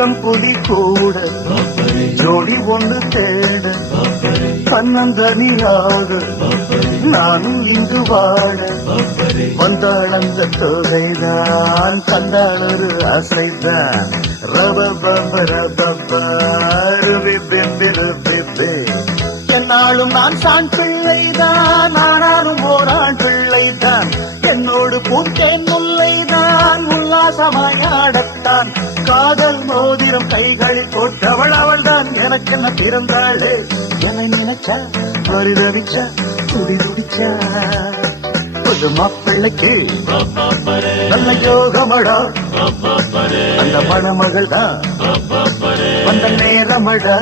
சிங்கம் புலி கூட ஜோடி ஒன்று தேட தன்னந்தனியாக நானும் இங்கு வாழ வந்தாள் அந்த தொகைதான் தந்தாள் ஒரு அசைதான் ரப பப ரப ருபி பிபி என்னாலும் நான் சான் பிள்ளைதான் ஆனாலும் ஓரான் பிள்ளைதான். என்னோடு பூத்தேன் முல்லைதான் உல்லாசமாய் ஆடத்தான் காதல் மோதிரம் கைகளில் போட்டவள் அவள்தான். எனக்கு என்ன பிறந்தாளே என நினைச்சா? பரிதவிச்சா துடி துடிச்சா? புது மாப்பிள்ளைக்கு நல்ல யோகமடா. அந்த மணமகள் தான் வந்த நேரமடா.